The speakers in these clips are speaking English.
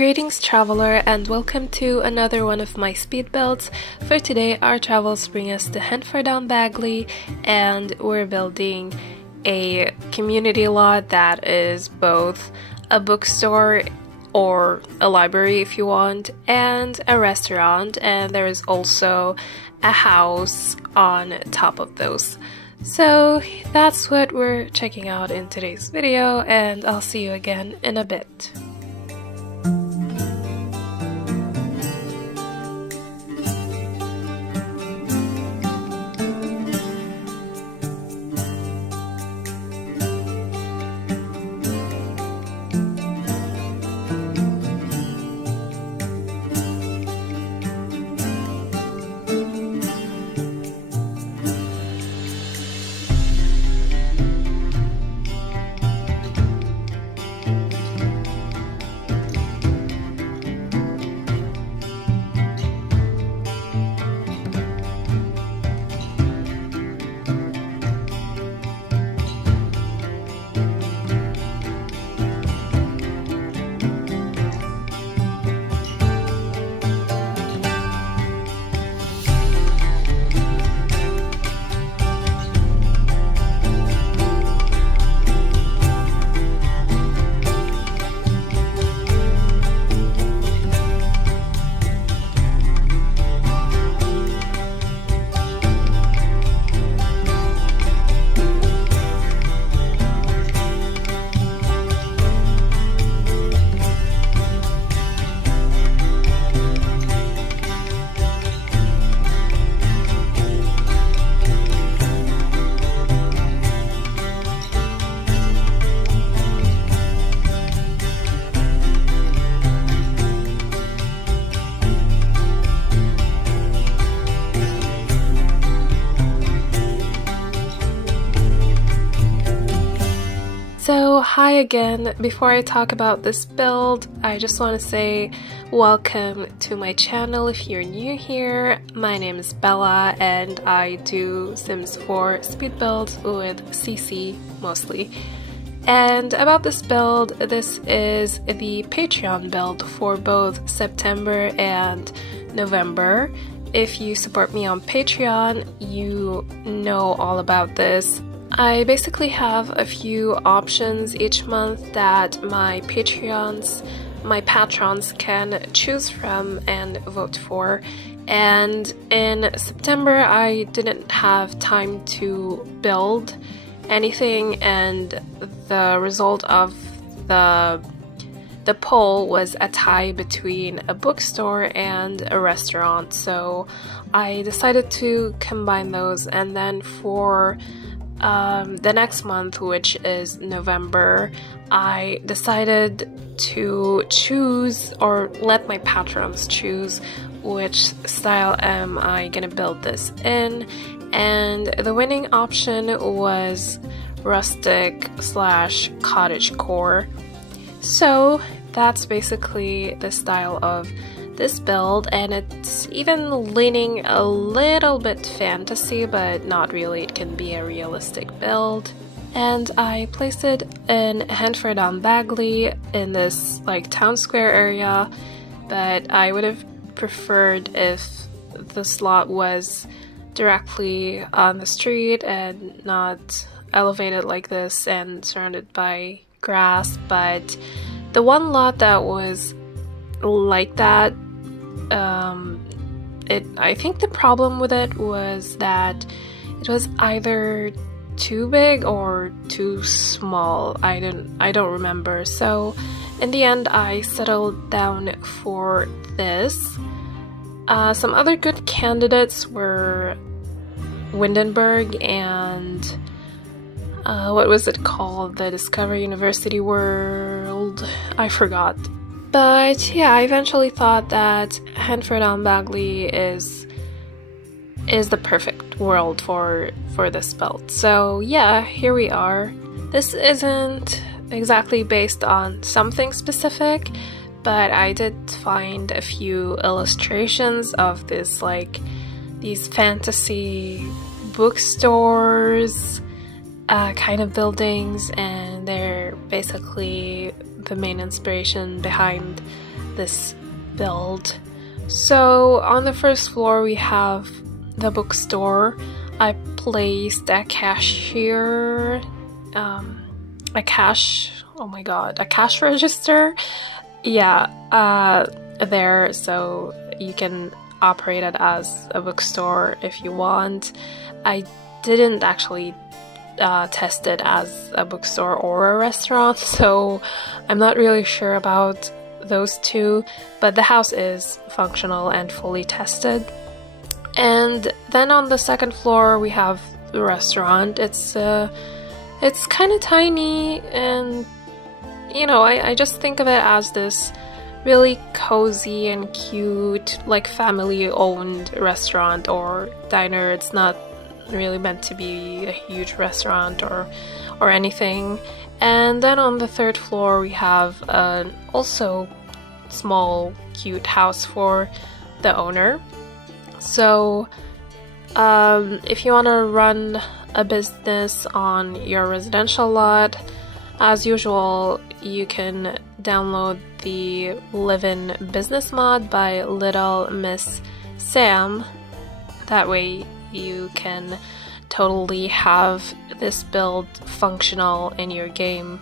Greetings traveler, and welcome to another one of my speed builds. For today our travels bring us to Henford-on-Bagley, and we're building a community lot that is both a bookstore or a library if you want, and a restaurant, and there is also a house on top of those. So that's what we're checking out in today's video, and I'll see you again in a bit. So hi again. Before I talk about this build, I just want to say welcome to my channel if you're new here. My name is Bella and I do Sims 4 speed builds with CC mostly. And about this build, this is the Patreon build for both September and November. If you support me on Patreon, you know all about this. I basically have a few options each month that my patrons can choose from and vote for. And in September I didn't have time to build anything, and the result of the poll was a tie between a bookstore and a restaurant. So I decided to combine those, and then for the next month, which is November, I decided to choose, or let my patrons choose, which style am I gonna build this in, and the winning option was rustic / cottagecore. So that's basically the style of this build, and it's even leaning a little bit fantasy, but not really. It can be a realistic build. And I placed it in Henford-on-Bagley in this like town square area, but I would have preferred if the slot was directly on the street and not elevated like this and surrounded by grass. But the one lot that was like that, I think the problem with it was that it was either too big or too small. I don't remember. So in the end I settled down for this. Some other good candidates were Windenburg and what was it called? The Discovery University World? I forgot. But yeah, I eventually thought that Henford-on-Bagley is the perfect world for this build. So yeah, here we are. This isn't exactly based on something specific, but I did find a few illustrations of this, like these fantasy bookstores kind of buildings, and they're basically the main inspiration behind this build. So on the first floor we have the bookstore. I placed a cashier, a cash register, yeah, there, so you can operate it as a bookstore if you want. I didn't actually test it as a bookstore or a restaurant, so I'm not really sure about those two, but the house is functional and fully tested. And then on the second floor we have the restaurant. It's kind of tiny, and you know, I just think of it as this really cozy and cute, like family-owned restaurant or diner. It's not really meant to be a huge restaurant or anything. And then on the third floor we have an also small cute house for the owner. So if you want to run a business on your residential lot, as usual, you can download the Live-in Business mod by Little Miss Sam. That way you can totally have this build functional in your game.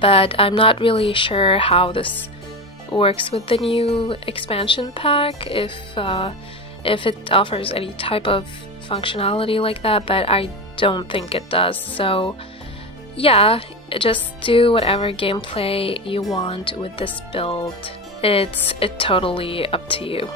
But I'm not really sure how this works with the new expansion pack, if it offers any type of functionality like that, but I don't think it does. So yeah, just do whatever gameplay you want with this build. It's totally up to you.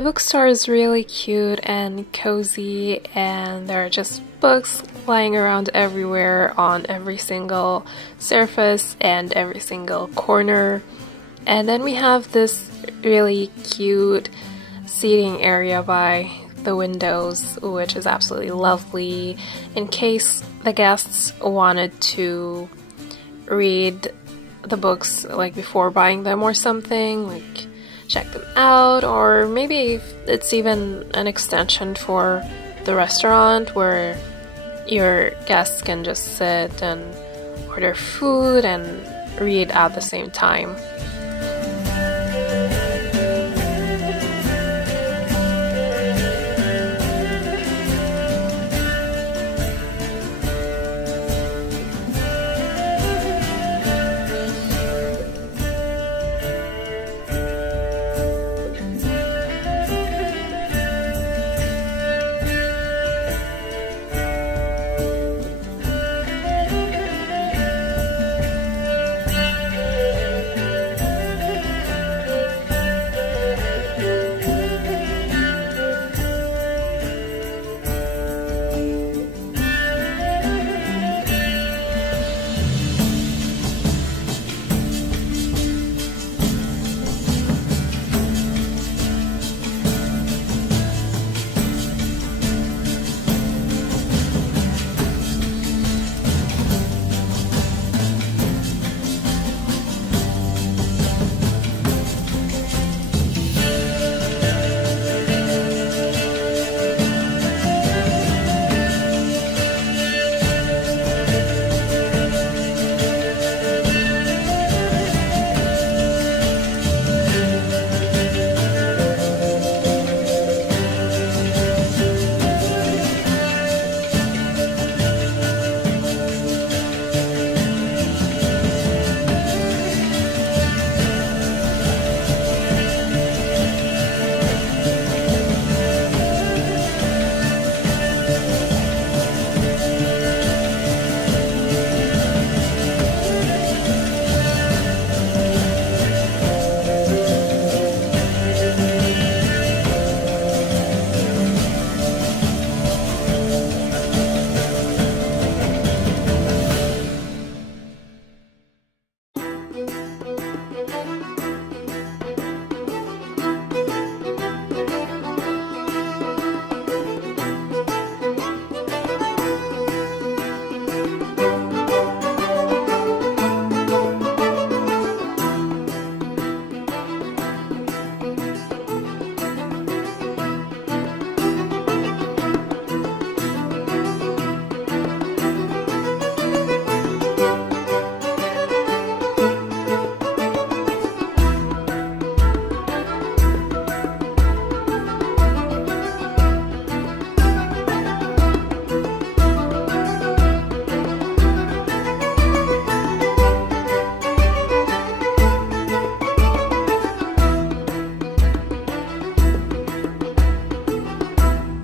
The bookstore is really cute and cozy, and there are just books lying around everywhere on every single surface and every single corner. And then we have this really cute seating area by the windows, which is absolutely lovely in case the guests wanted to read the books like before buying them or something, like check them out, or maybe it's even an extension for the restaurant where your guests can just sit and order food and read at the same time.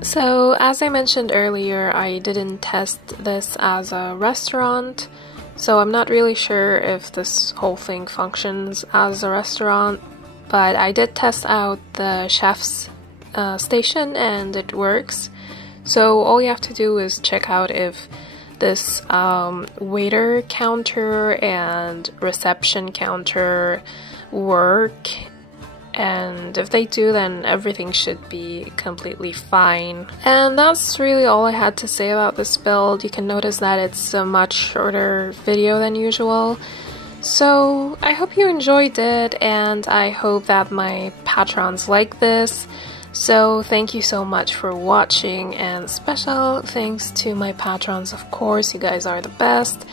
So, as I mentioned earlier, I didn't test this as a restaurant, so I'm not really sure if this whole thing functions as a restaurant, but I did test out the chef's station and it works. So all you have to do is check out if this waiter counter and reception counter work, and if they do, then everything should be completely fine. And that's really all I had to say about this build. You can notice that it's a much shorter video than usual. So I hope you enjoyed it, and I hope that my patrons like this. So thank you so much for watching, and special thanks to my patrons, of course. You guys are the best.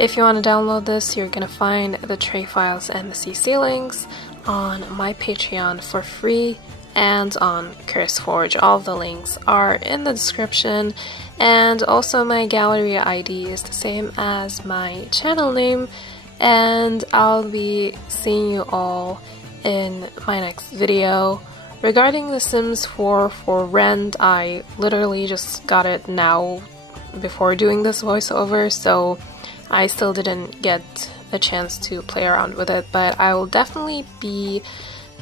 If you want to download this, you're gonna find the tray files and the CC links on my Patreon for free and on CurseForge. All of the links are in the description, and also my gallery ID is the same as my channel name, and I'll be seeing you all in my next video. Regarding The Sims 4 for rent, I literally just got it now before doing this voiceover, so I still didn't get a chance to play around with it, but I will definitely be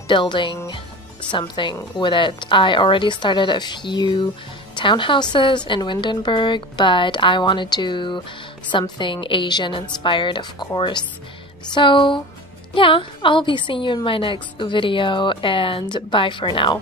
building something with it. I already started a few townhouses in Windenburg, but I want to do something Asian inspired, of course. So yeah, I'll be seeing you in my next video, and bye for now.